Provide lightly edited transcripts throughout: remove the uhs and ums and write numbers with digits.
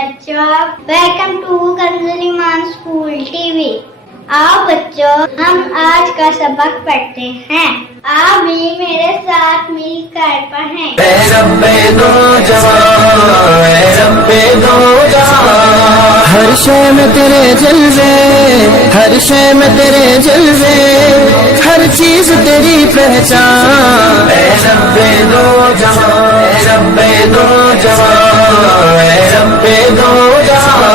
बच्चों, welcome to Kanzuliman school TV. आओ बच्चों, हम आज का सबक पढ़ते हैं। आप भी मेरे साथ मिलकर पढ़ें। हर शय में तेरे जलवे, हर शय में तेरे जलवे, हर चीज तेरी पहचान। रब्बे दो जहां, रब्बे दो जहां, रब्बे दो जहां।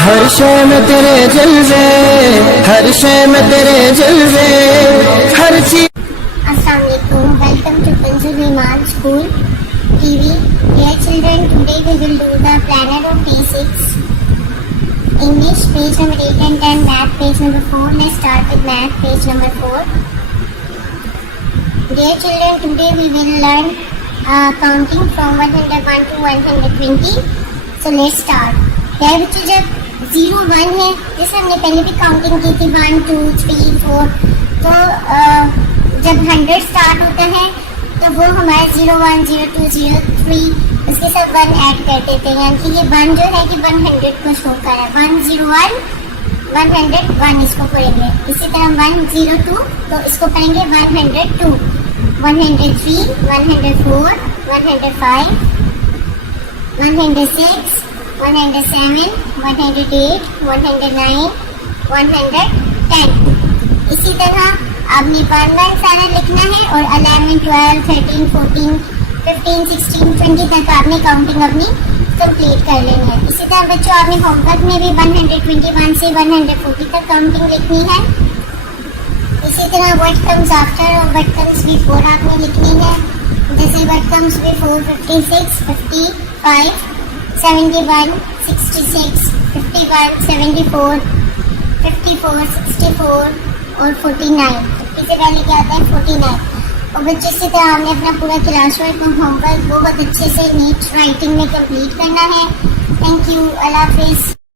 हर शय में तेरे जलवे, हर शय में तेरे जलवे, हर चीज। अस्सलाम वालेकुम, welcome to Kanzuliman school TV. Dear children, today we will do the planner of P6. English page number 8 and 10, math page number 4. Let's start with math page number 4. Dear children, today we will learn counting from 101 to 120. So let's start. प्यारे बच्चों, जब 0 1 है, जैसे हमने पहले भी counting की थी 1 2 3 4, तो जब 100 स्टार्ट होता है तो वो हमारे 0 1 0 2 0 3 उसके साथ 1 ऐड कर देते हैं, यानी कि ये 1 जो है कि 100 को शो कर रहा है। 101 101 इसको पढ़ेंगे। इसी तरह 102 तो इसको पढ़ेंगे 102, 103 104 105 106 107 108 109 110। इसी तरह आपने 1 1 सारा लिखना है और 11 12 13 14 15 16 20 तक आपने काउंटिंग अपनी कंप्लीट कर लेनी है। इसी तरह बच्चों, आपने होमवर्क में भी 121 से 140 तक काउंटिंग लिखनी है। इसी तरह व्हाट कम्स आफ्टर और व्हाट कम्स बिफोर आपने लिखनी है। जैसे व्हाट कम्स बिफोर 56 55 71 66 51 74 54 64 और 49। इससे पहले क्या आता है 49। और बच्चे इसी तरह हमने अपना पूरा क्लास वर्क और होमवर्क बहुत अच्छे से नीट राइटिंग में कंप्लीट करना है। थैंक यू, अल्लाह हाफिज़।